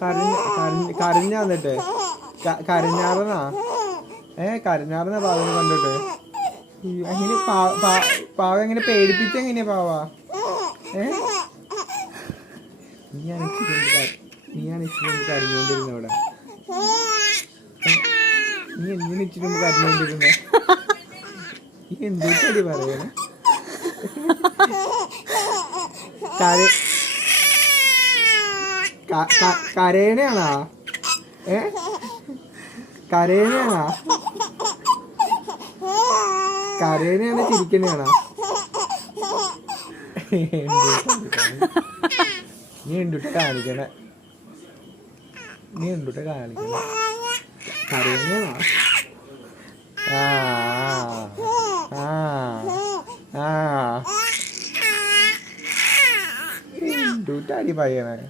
കരഞ്ഞ വന്നിട്ട് കരഞ്ഞാർന്നാ കരഞ്ഞാർന്ന പാവനെ കണ്ടിട്ട്. എങ്ങനെ പാവ എങ്ങനെ പേടിപ്പിച്ച എങ്ങനെയാ പാവാ? നീയാണ് ഇച്ചിരി കരഞ്ഞോണ്ടിരുന്ന ഇവിടെ. നീ എന്തിനു ഇച്ചിരി കരഞ്ഞോണ്ടിരുന്ന? നീ എന്തൊക്കെയാടി പറയണേ? കരയണയാണോ? കരയണയാണോ? കരയണയാണോ ചിരിക്കണയാണോ? നീ എന്തുട്ട കാണിക്കണേ? കരയണയാണോ? എന്തുട്ടാടി പറയണേ?